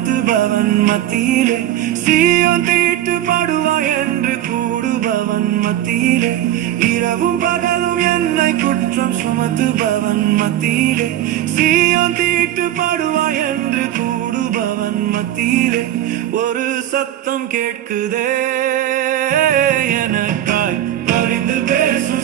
சுமத்துபவன் மத்தியிலே சீயோன் தீட்டுப்படுவாய் என்று கூடுபவன் மத்தியிலே இரவும் பகலும் என்னை குற்றம் சுமத்துபவன் மத்தியிலே சீயோன் தீட்டுப்படுவாய் என்று கூடுபவன் மத்தியிலே ஒரு சத்தம் கேட்குதே எனக்காய் பரிந்து பேசும்